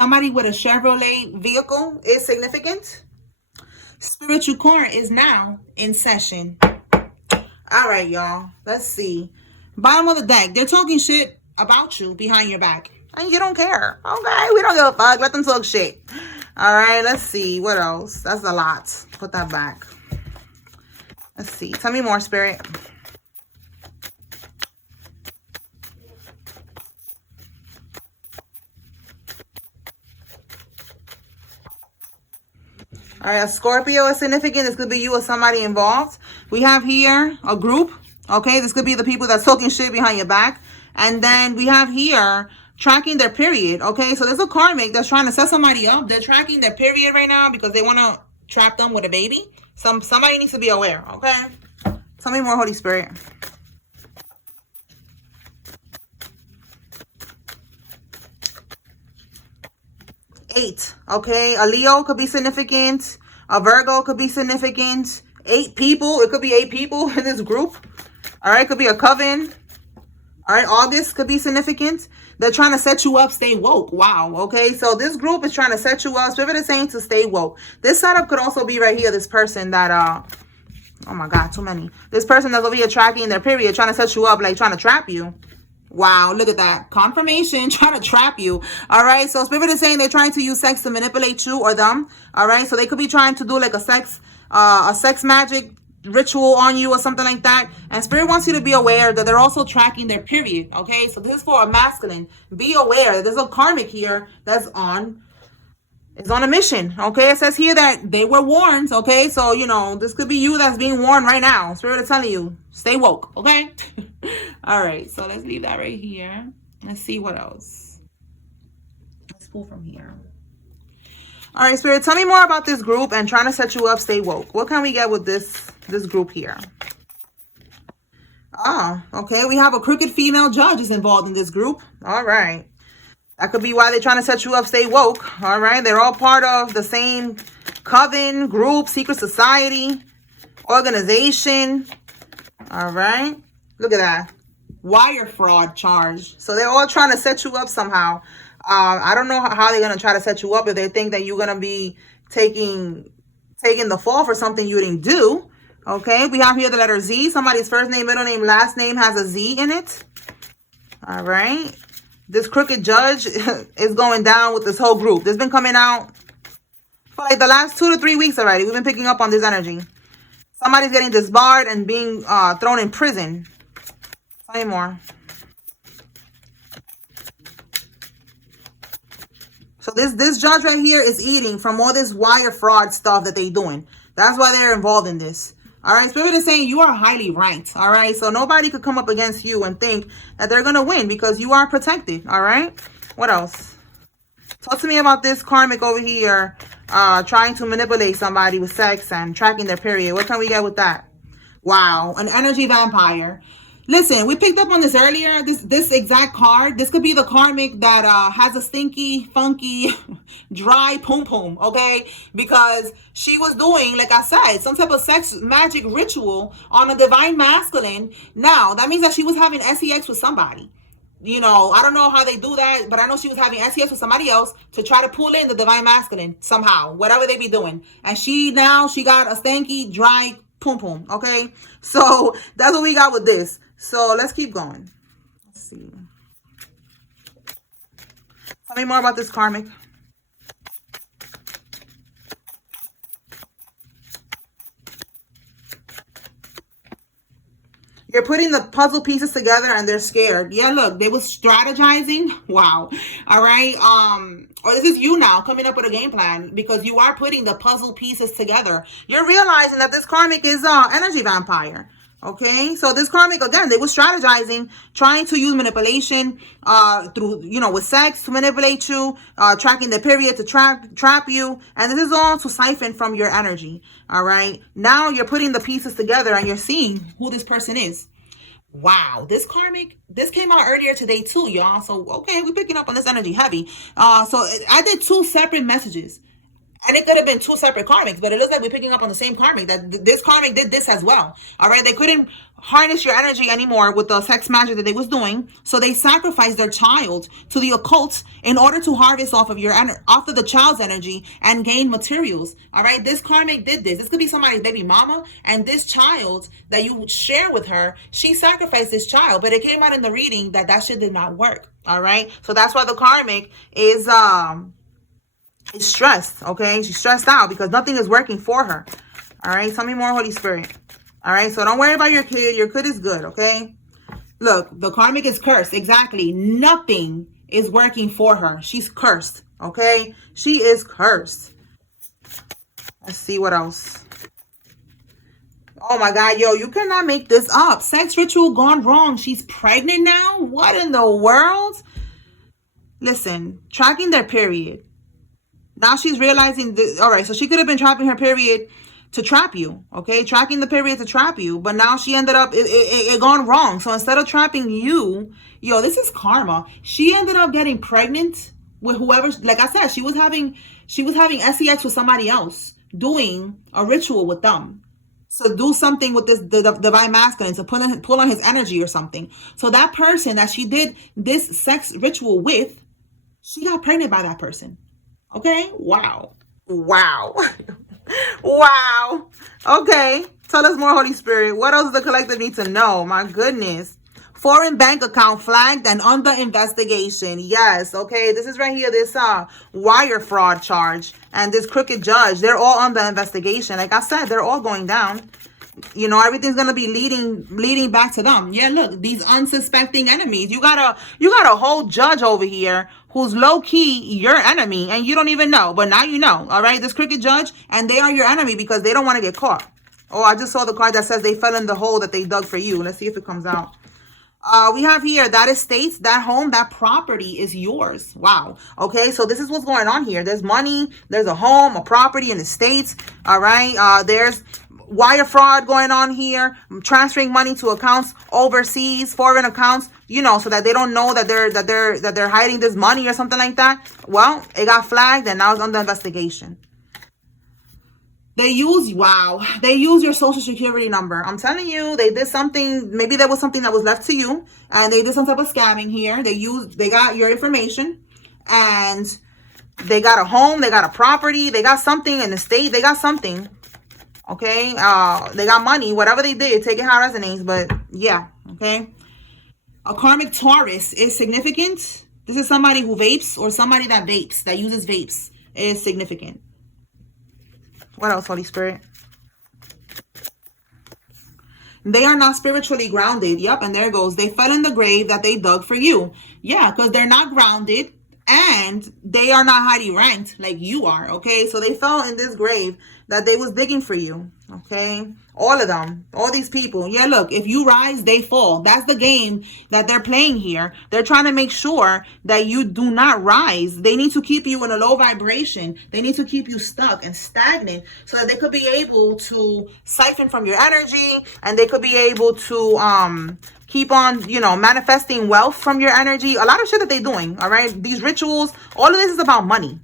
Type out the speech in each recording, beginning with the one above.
Somebody with a Chevrolet vehicle is significant. Spiritual court is now in session. All right, y'all. Let's see. Bottom of the deck. They're talking shit about you behind your back. And you don't care. Okay, we don't give a fuck. Let them talk shit. All right, let's see. What else? That's a lot. Put that back. Let's see. Tell me more, Spirit. All right, a Scorpio is significant. This could be you or somebody involved. We have here a group. Okay, this could be the people that's talking shit behind your back. And then we have here tracking their period. Okay, so there's a karmic that's trying to set somebody up. They're tracking their period right now because they want to trap them with a baby. Somebody needs to be aware. Okay, tell me more, Holy Spirit. Eight. Okay, a Leo could be significant. A Virgo could be significant. 8 people. It could be 8 people in this group. All right, could be a coven. All right, August could be significant. They're trying to set you up, stay woke. Wow, okay, so this group is trying to set you up. Spirit is saying to stay woke. This setup could also be right here, this person that, oh my God, too many. This person that's over here tracking their period, trying to set you up, like trying to trap you. Wow, look at that. Confirmation, trying to trap you. All right, so Spirit is saying they're trying to use sex to manipulate you or them. All right, so they could be trying to do like a sex magic ritual on you or something like that. And Spirit wants you to be aware that they're also tracking their period. Okay, so this is for a masculine. Be aware. There's a karmic here that's on a mission. Okay, it says here that they were warned. Okay, so you know this could be you that's being warned right now. Spirit is telling you, stay woke. Okay. All right, so let's leave that right here. Let's see what else. Let's pull from here. All right, Spirit, tell me more about this group and trying to set you up, stay woke. What can we get with this group here? Ah, okay, we have a crooked female judge is involved in this group. All right. That could be why they're trying to set you up, stay woke. All right, they're all part of the same coven, group, secret society, organization. All right, look at that. Wire fraud charge. So they're all trying to set you up somehow. I don't know how they're going to try to set you up if they think that you're going to be taking the fall for something you didn't do. Okay, we have here the letter Z. Somebody's first name, middle name, last name has a Z in it. All right. This crooked judge is going down with this whole group. This has been coming out for like the last 2 to 3 weeks already. We've been picking up on this energy. Somebody's getting disbarred and being thrown in prison. Tell me more. So this judge right here is eating from all this wire fraud stuff that they're doing. That's why they're involved in this. All right, Spirit is saying you are highly ranked. All right, so nobody could come up against you and think that they're going to win because you are protected. All right, what else? Talk to me about this karmic over here trying to manipulate somebody with sex and tracking their period. What can we get with that? Wow, an energy vampire. Listen, we picked up on this earlier. This exact card. This could be the karmic that has a stinky, funky, dry pum pum. Okay, because she was doing, like I said, some type of sex magic ritual on a divine masculine. Now that means that she was having sex with somebody. You know, I don't know how they do that, but I know she was having sex with somebody else to try to pull in the divine masculine somehow, whatever they be doing. And she got a stanky, dry pum pum. Okay, so that's what we got with this. So let's keep going. Let's see. Tell me more about this karmic. You're putting the puzzle pieces together and they're scared. Yeah, look, they was strategizing. Wow. All right. Or this is you now coming up with a game plan because you are putting the puzzle pieces together. You're realizing that this karmic is energy vampire. Okay, so this karmic, again, they were strategizing, trying to use manipulation through, you know, with sex to manipulate you, tracking the period to trap you. And this is all to siphon from your energy. All right, now you're putting the pieces together and you're seeing who this person is. Wow, this karmic, this came out earlier today too, y'all. So, okay, we're picking up on this energy heavy. So I did 2 separate messages. And it could have been two separate karmics, but it looks like we're picking up on the same karmic, that this karmic did this as well. All right, they couldn't harness your energy anymore with the sex magic that they was doing, so they sacrificed their child to the occult in order to harvest off of off of the child's energy and gain materials. All right, this karmic did this. This could be somebody's baby mama, and this child that you share with her, she sacrificed this child, but it came out in the reading that that shit did not work. All right, so that's why the karmic is stressed, okay? She's stressed out because nothing is working for her. All right, tell me more, Holy Spirit. All right, so don't worry about your kid. Your kid is good, okay? Look, the karmic is cursed. Exactly. Nothing is working for her. She's cursed, okay? She is cursed. Let's see what else. Oh my God, yo, you cannot make this up. Sex ritual gone wrong. She's pregnant now? What in the world? Listen, tracking their period. Now she's realizing this. All right, so she could have been trapping her period to trap you, okay? Tracking the period to trap you, but now she ended up, it gone wrong. So instead of trapping you, yo, this is karma. She ended up getting pregnant with whoever, like I said, she was having sex with somebody else, doing a ritual with them. So do something with this, the divine masculine, to pull on his energy or something. So that person that she did this sex ritual with, she got pregnant by that person. Okay? Wow. Wow. Wow. Okay. Tell us more, Holy Spirit. What else does the collective need to know? My goodness. Foreign bank account flagged and under investigation. Yes. Okay. This is right here. This wire fraud charge and this crooked judge. They're all under investigation. Like I said, they're all going down. You know, everything's gonna be leading back to them. Yeah, look, these unsuspecting enemies. You got a whole judge over here who's low-key your enemy and you don't even know, but now you know. All right, this crooked judge, and they are your enemy because they don't want to get caught. Oh, I just saw the card that says they fell in the hole that they dug for you. Let's see if it comes out. We have here that estate, that home, that property is yours. Wow. Okay, so this is what's going on here. There's money, there's a home, a property, an estate. All right, there's wire fraud going on here, transferring money to accounts overseas, foreign accounts, you know, so that they don't know that they're hiding this money or something like that. Well, it got flagged and now it's under investigation. They use your social security number. I'm telling you, they did something. Maybe there was something that was left to you and they did some type of scamming here. They got your information and they got a home, they got a property, they got something, an estate, they got something. Okay, they got money, whatever they did, take it how it resonates, but yeah, okay. A karmic Taurus is significant. This is somebody who vapes or somebody that vapes, that uses vapes, is significant. What else, Holy Spirit? They are not spiritually grounded. Yep, and there it goes. They fell in the grave that they dug for you. Yeah, because they're not grounded. And they are not highly ranked like you are, okay? So they fell in this grave that they was digging for you, okay? All of them, all these people. Yeah, look, if you rise, they fall. That's the game that they're playing here. They're trying to make sure that you do not rise. They need to keep you in a low vibration. They need to keep you stuck and stagnant so that they could be able to siphon from your energy and they could be able to keep on, you know, manifesting wealth from your energy. A lot of shit that they're doing, all right? These rituals, all of this is about money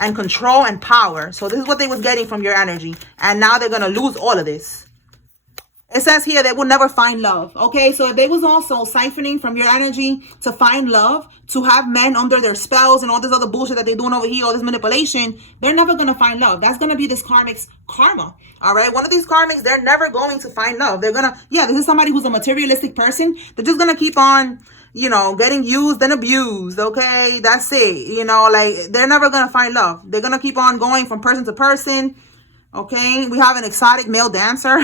and control and power. So this is what they was getting from your energy. And now they're going to lose all of this. It says here they will never find love. Okay, so if they was also siphoning from your energy to find love, to have men under their spells and all this other bullshit that they're doing over here, all this manipulation, they're never going to find love. That's going to be this karmic's karma. All right, one of these karmics, they're never going to find love. They're going to, yeah, this is somebody who's a materialistic person. They're just going to keep on, you know, getting used and abused. Okay, that's it. You know, like they're never going to find love. They're going to keep on going from person to person. Okay, we have an exotic male dancer.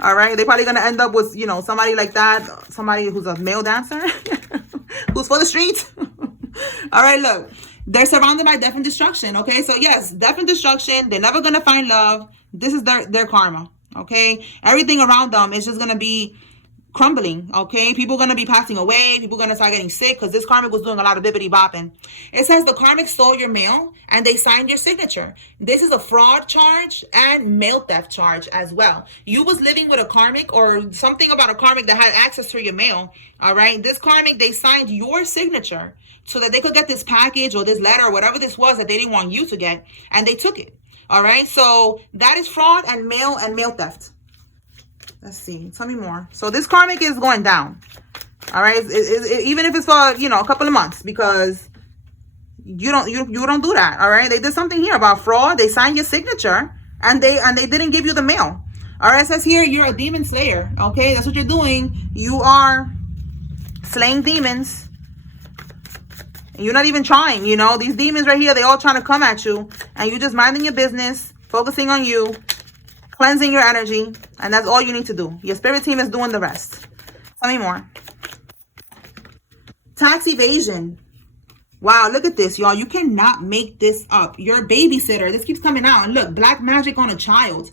All right, they're probably gonna end up with, you know, somebody like that, somebody who's a male dancer, who's for the streets. All right, look, they're surrounded by death and destruction. Okay, so yes, death and destruction. They're never gonna find love. This is their karma. Okay, everything around them is just gonna be crumbling. Okay, people are going to be passing away. People are going to start getting sick because this karmic was doing a lot of bippity bopping. It says the karmic stole your mail and they signed your signature. This is a fraud charge and mail theft charge as well. You was living with a karmic or something about a karmic that had access to your mail. All right, this karmic, they signed your signature so that they could get this package or this letter or whatever this was that they didn't want you to get, and they took it. All right, so that is fraud and mail theft. Let's see. Tell me more. So this karmic is going down. All right, even if it's for, you know, a couple of months, because you don't do that. All right, they did something here about fraud. They signed your signature and they didn't give you the mail. All right, it says here you're a demon slayer. Okay, that's what you're doing. You are slaying demons. And you're not even trying. You know, these demons right here, they all trying to come at you, and you're just minding your business, focusing on you, cleansing your energy, and that's all you need to do. Your spirit team is doing the rest. Tell me more. Tax evasion. Wow, look at this, y'all. You cannot make this up. Your babysitter, this keeps coming out. And look, black magic on a child.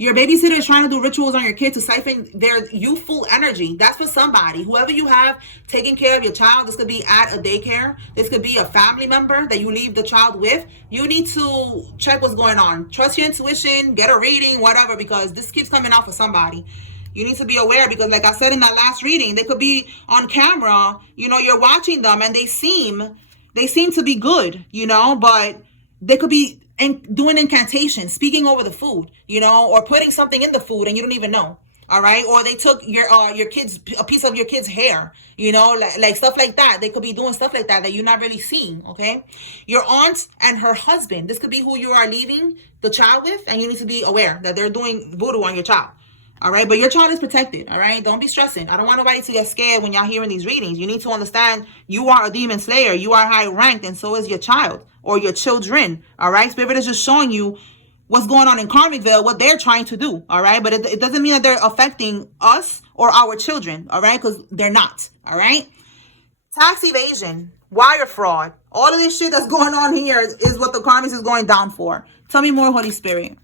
Your babysitter is trying to do rituals on your kid to siphon their youthful energy. That's for somebody. Whoever you have taking care of your child, this could be at a daycare. This could be a family member that you leave the child with. You need to check what's going on. Trust your intuition, get a reading, whatever, because this keeps coming out for somebody. You need to be aware, because like I said in that last reading, they could be on camera. You know, you're watching them and they seem to be good, you know, but they could be doing incantations, speaking over the food, you know, or putting something in the food and you don't even know. All right, or they took your kids, a piece of your kid's hair, you know, like stuff like that. They could be doing stuff like that you're not really seeing. Okay, your aunt and her husband, this could be who you are leaving the child with, and you need to be aware that they're doing voodoo on your child. All right, but your child is protected. All right, don't be stressing. I don't want nobody to get scared when y'all hearing these readings. You need to understand you are a demon slayer. You are high ranked, and so is your child or your children. All right, Spirit is just showing you what's going on in Karmicville, what they're trying to do. All right, but it doesn't mean that they're affecting us or our children. All right, because they're not. All right, tax evasion, wire fraud, all of this shit that's going on here is what the Karmic is going down for. Tell me more, Holy Spirit.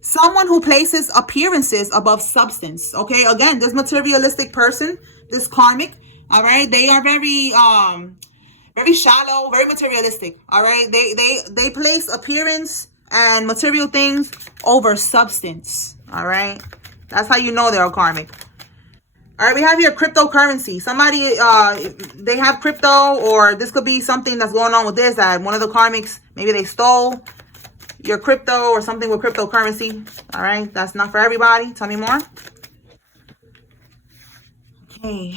Someone who places appearances above substance. Okay, again, this materialistic person, this karmic, all right, they are very shallow, very materialistic. All right, they place appearance and material things over substance. All right, that's how you know they're a karmic. All right, we have here cryptocurrency. Somebody, they have crypto, or this could be something that's going on with this, that one of the karmics, maybe they stole your crypto or something with cryptocurrency. All right, that's not for everybody. Tell me more. Okay,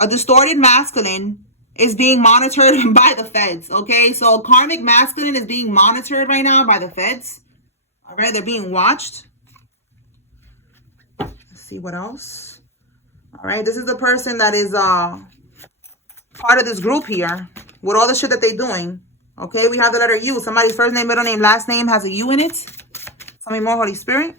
a distorted masculine is being monitored by the feds. Okay, so karmic masculine is being monitored right now by the feds. All right, they're being watched. Let's see what else. All right, this is the person that is part of this group here with all the shit that they're doing. Okay, we have the letter U. Somebody's first name, middle name, last name has a U in it. Tell me more, Holy Spirit.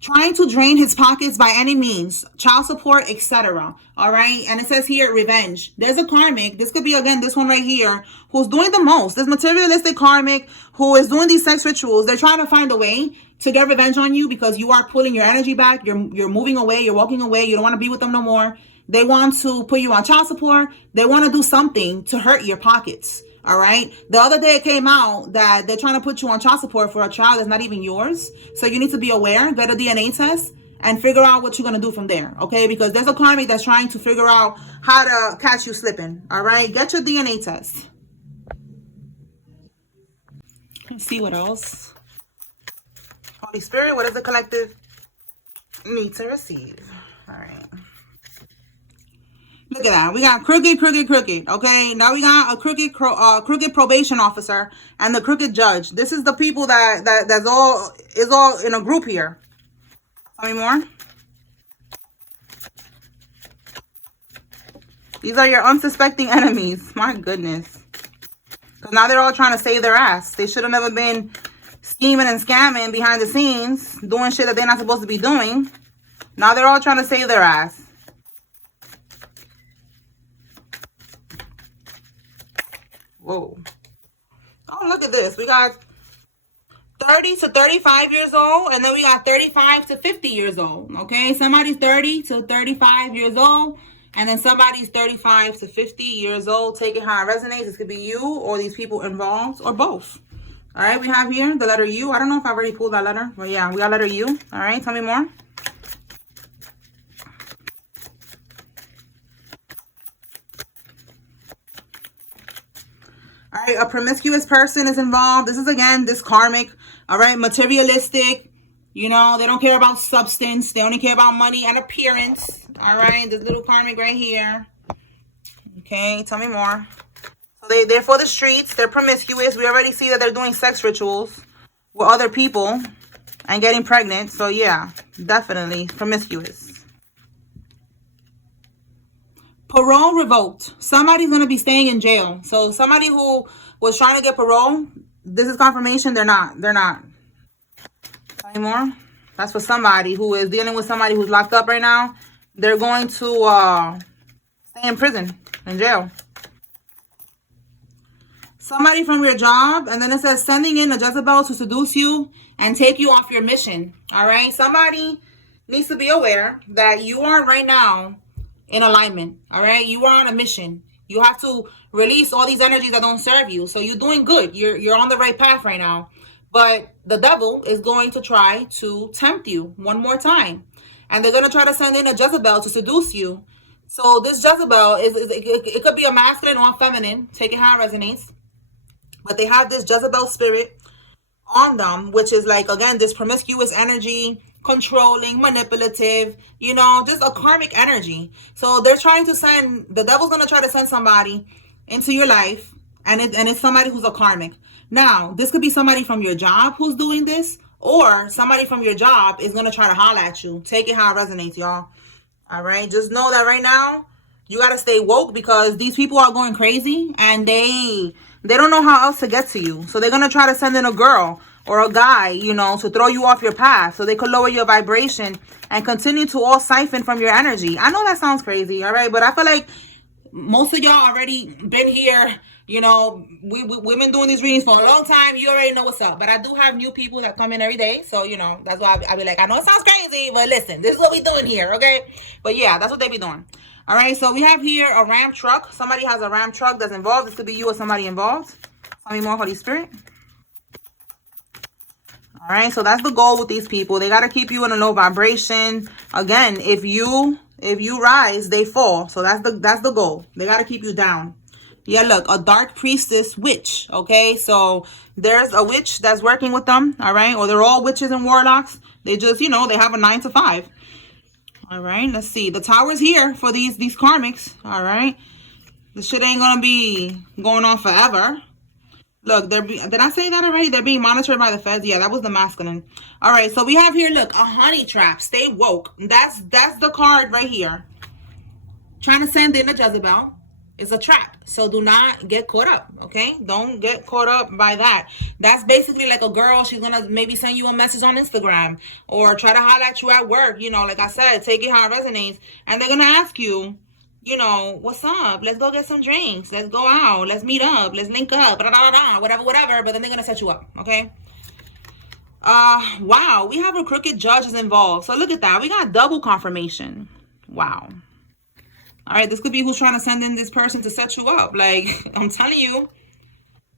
Trying to drain his pockets by any means, child support, etc. All right, and it says here revenge. There's a karmic. This could be, again, this one right here, who's doing the most. This materialistic karmic who is doing these sex rituals. They're trying to find a way to get revenge on you because you are pulling your energy back. You're moving away. You're walking away. You don't want to be with them no more. They want to put you on child support. They want to do something to hurt your pockets. All right. The other day it came out that they're trying to put you on child support for a child that's not even yours. So you need to be aware, get a DNA test, and figure out what you're going to do from there. Okay. Because there's a karmic that's trying to figure out how to catch you slipping. All right. Get your DNA test. Let's see what else. Holy Spirit, what does the collective need to receive? All right. Look at that. We got crooked. Okay. Now we got a crooked probation officer and the crooked judge. This is the people that's all in a group here. Tell me more. These are your unsuspecting enemies. My goodness. Because now they're all trying to save their ass. They should have never been scheming and scamming behind the scenes, doing shit that they're not supposed to be doing. Now they're all trying to save their ass. Whoa. Oh, look at this. We got 30 to 35 years old, and then we got 35 to 50 years old. Okay, somebody's 30 to 35 years old. And then somebody's 35 to 50 years old. Take it how it resonates. This could be you or these people involved or both. All right, we have here the letter U. I don't know if I already pulled that letter, but yeah, we got letter U. All right, tell me more. All right, a promiscuous person is involved. This is, again, this karmic. All right, materialistic. You know, they don't care about substance. They only care about money and appearance. All right, this little karmic right here. Okay, tell me more. So they're for the streets. They're promiscuous. We already see that they're doing sex rituals with other people and getting pregnant. So, yeah, definitely promiscuous. Parole revoked. Somebody's going to be staying in jail. So somebody who was trying to get parole, this is confirmation they're not. They're not. Anymore. That's for somebody who is dealing with somebody who's locked up right now. They're going to stay in prison, in jail. Somebody from your job, and then it says sending in a Jezebel to seduce you and take you off your mission. All right. Somebody needs to be aware that you are right now in alignment. All right, you are on a mission. You have to release all these energies that don't serve you. So you're doing good. You're on the right path right now. But the devil is going to try to tempt you one more time, and they're going to try to send in a Jezebel to seduce you. So this Jezebel it could be a masculine or feminine. Take it how it resonates. But they have this Jezebel spirit on them, which is like, again, this promiscuous energy, controlling, manipulative, you know, just a karmic energy. So they're trying to send, the devil's going to try to send somebody into your life, and it's somebody who's a karmic. Now, this could be somebody from your job who's doing this, or somebody from your job is going to try to holler at you. Take it how it resonates, y'all. All right, just know that right now you got to stay woke, because these people are going crazy, and they don't know how else to get to you. So they're going to try to send in a girl or a guy, you know, to throw you off your path so they could lower your vibration and continue to all siphon from your energy. I know that sounds crazy, all right? But I feel like most of y'all already been here. You know, we've been doing these readings for a long time. You already know what's up. But I do have new people that come in every day. So, you know, that's why I be like, I know it sounds crazy, but listen, this is what we doing here, okay? But yeah, that's what they be doing. All right, so we have here a Ram truck. Somebody has a Ram truck that's involved. This could be you or somebody involved. Tell me more, Holy Spirit. All right, so that's the goal with these people. They got to keep you in a low vibration. Again, if you rise, they fall. So that's the goal. They got to keep you down. Yeah, look, a dark priestess witch. Okay, so there's a witch that's working with them. All right, or they're all witches and warlocks. They just, you know, they have a 9 to 5. All right, let's see. The tower's here for these karmics. All right, this shit ain't gonna be going on forever. Look, did I say that already? They're being monitored by the feds. Yeah, that was the masculine. All right, so we have here, look, a honey trap. Stay woke. That's the card right here. Trying to send in a Jezebel is a trap. So do not get caught up, okay? Don't get caught up by that. That's basically like a girl. She's going to maybe send you a message on Instagram or try to holler at you at work. You know, like I said, take it how it resonates. And they're going to ask you, you know, what's up? Let's go get some drinks. Let's go out. Let's meet up. Let's link up. Blah, blah, blah, whatever. But then they're going to set you up. Okay. Wow. We have a crooked judge is involved. So look at that. We got double confirmation. Wow. All right. This could be who's trying to send in this person to set you up. Like, I'm telling you,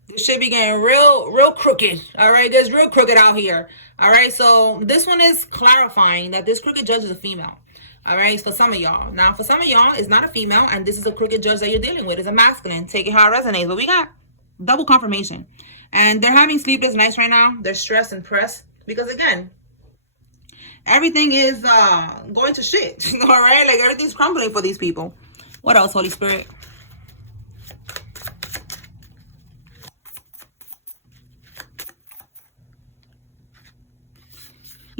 this should be getting real crooked. All right. There's real crooked out here. All right. So this one is clarifying that this crooked judge is a female. All right, for some of y'all. Now, for some of y'all, it's not a female, and this is a crooked judge that you're dealing with. It's a masculine. Take it how it resonates. But we got double confirmation. And they're having sleepless nights right now. They're stressed and pressed because, again, everything is going to shit. All right? Like, everything's crumbling for these people. What else, Holy Spirit?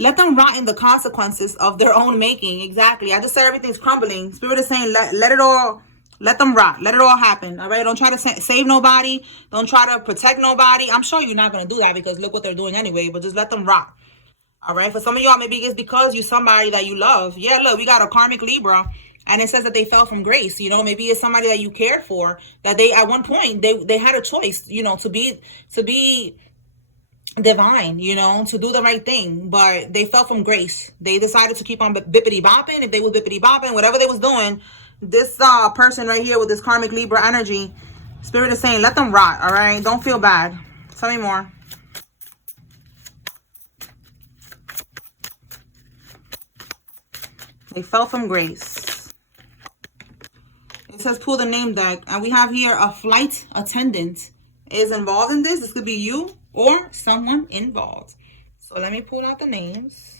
Let them rot in the consequences of their own making. Exactly. I just said everything's crumbling. Spirit is saying, let it all, let them rot. Let it all happen. All right. Don't try to save nobody. Don't try to protect nobody. I'm sure you're not going to do that because look what they're doing anyway. But just let them rot. All right. For some of y'all, maybe it's because you're somebody that you love. Yeah, look, we got a karmic Libra. And it says that they fell from grace. You know, maybe it's somebody that you cared for. That they, at one point, they had a choice, you know, to be divine, you know, to do the right thing, but they fell from grace. They decided to keep on bippity bopping. If they was bippity bopping, whatever they was doing, This person right here with this karmic Libra energy, Spirit is saying, let them rot, all right? Don't feel bad. Tell me more. They fell from grace. It says pull the name deck. And we have here a flight attendant is involved in this. This could be you or someone involved. So let me pull out the names.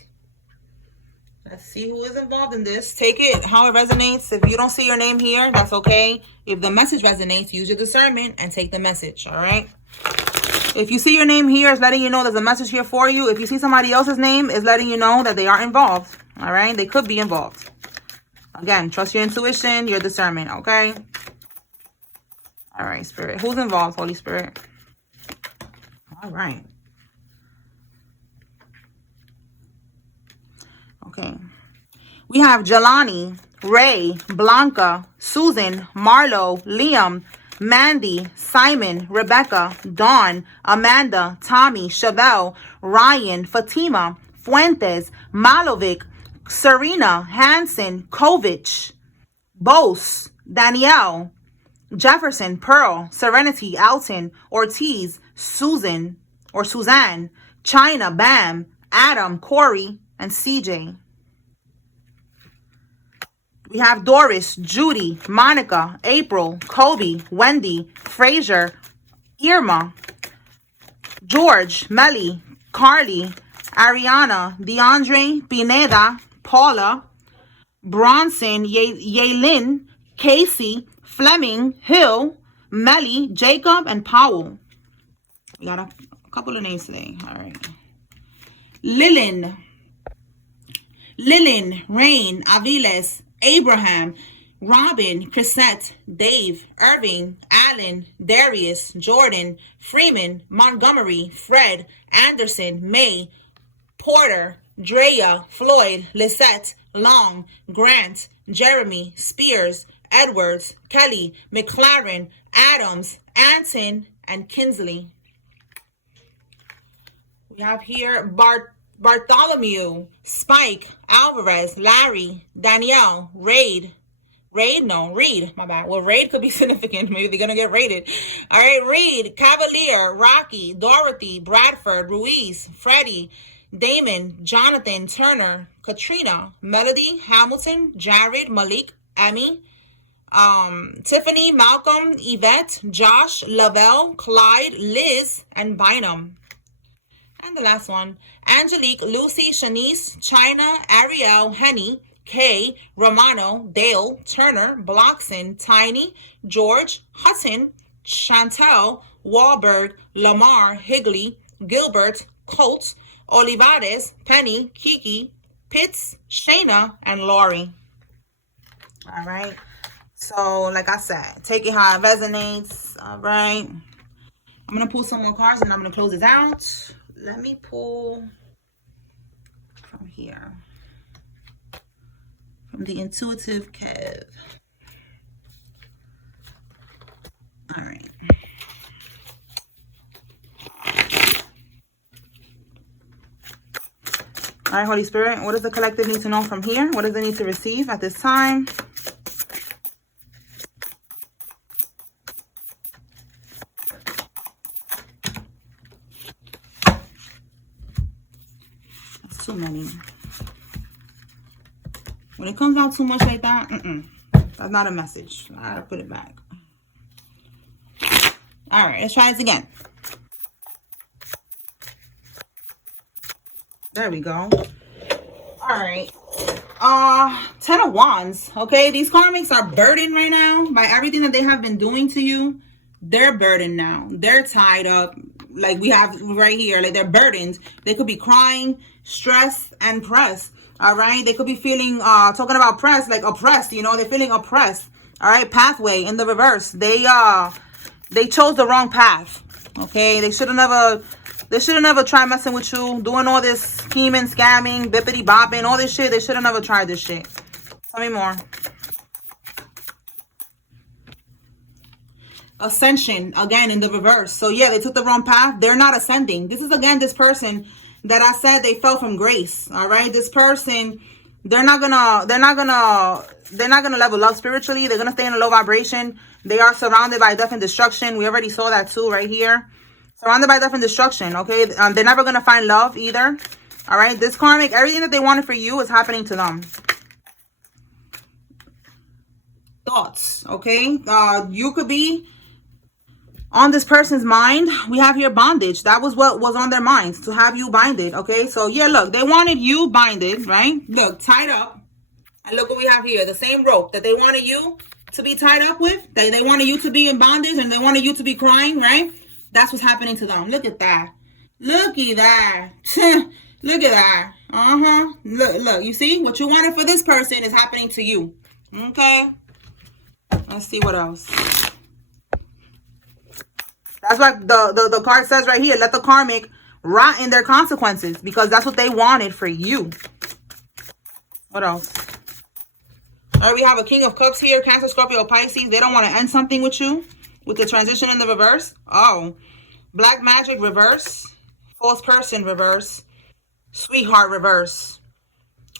Let's see who is involved in this. Take it how it resonates. If you don't see your name here, that's okay. If the message resonates, use your discernment and take the message, all right? If you see your name here, it's letting you know there's a message here for you. If you see somebody else's name, it's letting you know that they are involved, all right? They could be involved. Again, trust your intuition, your discernment, okay? All right, Spirit. Who's involved, Holy Spirit? All right. Okay. We have Jelani, Ray, Blanca, Susan, Marlo, Liam, Mandy, Simon, Rebecca, Dawn, Amanda, Tommy, Chevelle, Ryan, Fatima, Fuentes, Malovic, Serena, Hansen, Kovic, Bose, Danielle, Jefferson, Pearl, Serenity, Alton, Ortiz, Susan or Suzanne, China, Bam, Adam, Corey, and CJ. We have Doris, Judy, Monica, April, Kobe, Wendy, Fraser, Irma, George, Melly, Carly, Ariana, DeAndre, Pineda, Paula, Bronson, Yaylin, Casey, Fleming, Hill, Melly, Jacob, and Powell. We got a couple of names today. All right. Lillian, Rain, Aviles, Abraham, Robin, Chrisette, Dave, Irving, Allen, Darius, Jordan, Freeman, Montgomery, Fred, Anderson, May, Porter, Drea, Floyd, Lisette, Long, Grant, Jeremy, Spears, Edwards, Kelly, McLaren, Adams, Anton, and Kinsley. We have here Bartholomew, Spike, Alvarez, Larry, Danielle, Reed, my bad. Well, Raid could be significant. Maybe they're going to get raided. All right, Reed, Cavalier, Rocky, Dorothy, Bradford, Ruiz, Freddie, Damon, Jonathan, Turner, Katrina, Melody, Hamilton, Jared, Malik, Emmy, Tiffany, Malcolm, Yvette, Josh, Lavelle, Clyde, Liz, and Bynum. And the last one, Angelique, Lucy, Shanice, China, Ariel, Henny, Kay, Romano, Dale, Turner, Bloxon, Tiny, George, Hutton, Chantel, Wahlberg, Lamar, Higley, Gilbert, Colt, Olivares, Penny, Kiki, Pitts, Shayna, and Lori. All right. So, like I said, take it how it resonates. All right. I'm going to pull some more cards and I'm going to close it out. Let me pull from here. From the Intuitive Kev. All right. All right, Holy Spirit, what does the collective need to know from here? What does it need to receive at this time? That's too many. When it comes out too much like that, that's not a message. I gotta put it back. All right, let's try this again. There we go. All right. 10 of Wands. Okay, these karmics are burdened right now by everything that they have been doing to you. They're burdened now. They're tied up. Like we have right here. Like they're burdened. They could be crying, stressed, and pressed. All right. They could be feeling, talking about pressed, like oppressed. You know, they're feeling oppressed. All right. Pathway in the reverse. They chose the wrong path. Okay. They should have never tried messing with you, doing all this scheming, scamming, bippity bopping, all this shit. They should have never tried this shit. Tell me more. Ascension, again, in the reverse. So, yeah, they took the wrong path. They're not ascending. This is, again, this person that I said they fell from grace. All right? This person, they're not gonna they're not going to level up spiritually. They're going to stay in a low vibration. They are surrounded by death and destruction. We already saw that too right here. Surrounded by death and destruction, okay? They're never going to find love either. All right? This karmic, everything that they wanted for you is happening to them. Thoughts, okay? You could be on this person's mind. We have here bondage. That was what was on their minds, to have you binded, okay? So, yeah, look, they wanted you binded, right? Look, tied up. And look what we have here. The same rope that they wanted you to be tied up with. They wanted you to be in bondage, and they wanted you to be crying, right? That's what's happening to them. Look at that. Look at that. Look at that. Look. You see? What you wanted for this person is happening to you. Okay? Let's see what else. That's what the card says right here. Let the karmic rot in their consequences, because that's what they wanted for you. What else? All right, we have a King of Cups here. Cancer, Scorpio, Pisces. They don't want to end something with you. With the transition in the reverse. Oh. Black magic reverse. False person reverse. Sweetheart reverse.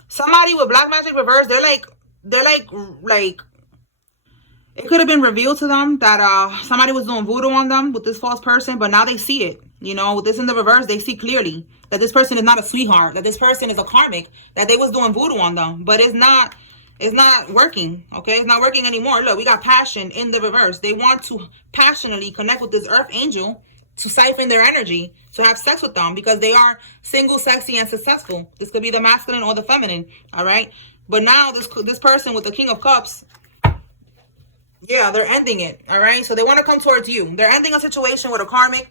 Somebody with black magic reverse, they're like it could have been revealed to them that somebody was doing voodoo on them with this false person, but now they see it. You know, with this in the reverse, they see clearly that this person is not a sweetheart, that this person is a karmic, that they was doing voodoo on them, but it's not working, okay? It's not working anymore. Look, we got passion in the reverse. They want to passionately connect with this earth angel to siphon their energy, to have sex with them, because they are single, sexy, and successful. This could be the masculine or the feminine, all right? But now this person with the King of Cups, yeah, they're ending it, all right? So they want to come towards you. They're ending a situation with a karmic.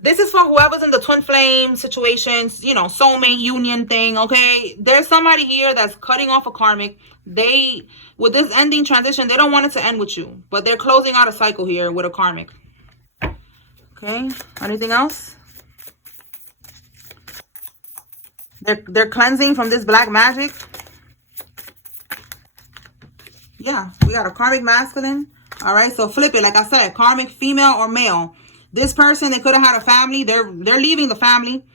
This is for whoever's in the twin flame situations, you know, soulmate union thing, okay? There's somebody here that's cutting off a karmic. With this ending transition, they don't want it to end with you, but they're closing out a cycle here with a karmic. Okay, anything else? They're cleansing from this black magic. Yeah, we got a karmic masculine. All right, so flip it. Like I said, karmic female or male. This person, they could have had a family. They're leaving the family.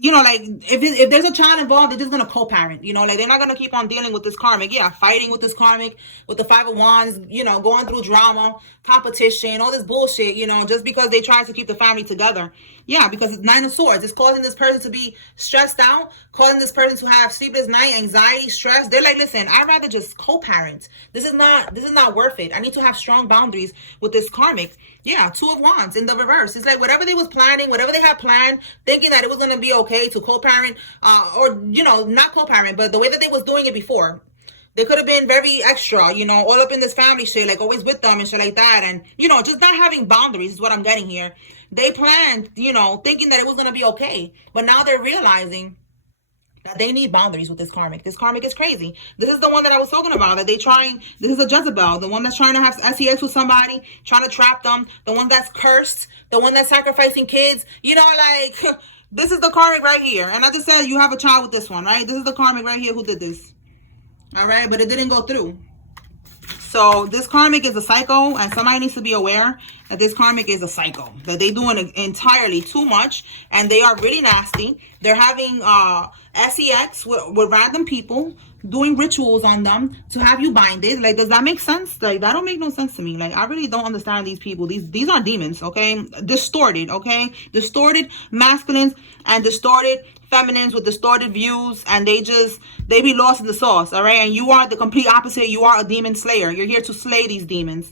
You know, like, if there's a child involved, they're just going to co-parent. You know, like, they're not going to keep on dealing with this karmic. Yeah, fighting with this karmic, with the Five of Wands, you know, going through drama, competition, all this bullshit, you know, just because they try to keep the family together. Yeah, because it's Nine of Swords. It's causing this person to be stressed out, causing this person to have sleepless night, anxiety, stress. They're like, listen, I'd rather just co-parent. This is not worth it. I need to have strong boundaries with this karmic. Yeah, Two of Wands in the reverse. It's like whatever they was planning, whatever they had planned, thinking that it was going to be okay to co-parent, or, you know, not co-parent, but the way that they was doing it before. They could have been very extra, you know, all up in this family shit, like always with them and shit like that. And, you know, just not having boundaries is what I'm getting here. They planned, you know, thinking that it was going to be okay. But now they're realizing that they need boundaries with this karmic. This karmic is crazy. This is the one that I was talking about, that this is a Jezebel, the one that's trying to have sex with somebody, trying to trap them, the one that's cursed, the one that's sacrificing kids, you know, like, this is the karmic right here. And I just said you have a child with this one, right? This is the karmic right here who did this. All right, but it didn't go through. So this karmic is a psycho, and somebody needs to be aware that this karmic is a psycho, that they're doing entirely too much, and they are really nasty. They're having sex with random people, doing rituals on them to have you binded. Like, does that make sense? Like, that don't make no sense to me. Like, I really don't understand these people. These are demons, okay? Distorted, okay? Distorted masculines and distorted feminines with distorted views, and they be lost in the sauce, all right? And you are the complete opposite. You are a demon slayer. You're here to slay these demons,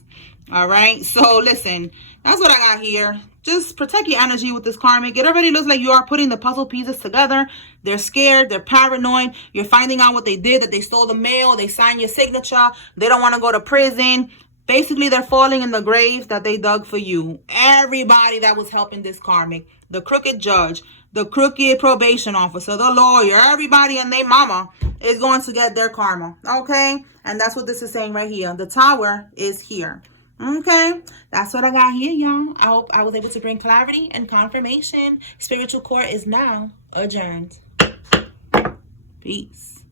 all right? So listen, that's what I got here. Just protect your energy with this karmic. It already looks like you are putting the puzzle pieces together. They're scared. They're paranoid. You're finding out what they did, that they stole the mail. They signed your signature. They don't want to go to prison. Basically, they're falling in the grave that they dug for you. Everybody that was helping this karmic, the crooked judge, the crooked probation officer, the lawyer, everybody and their mama is going to get their karma, okay? And that's what this is saying right here. The Tower is here, okay? That's what I got here, y'all. I hope I was able to bring clarity and confirmation. Spiritual court is now adjourned. Peace.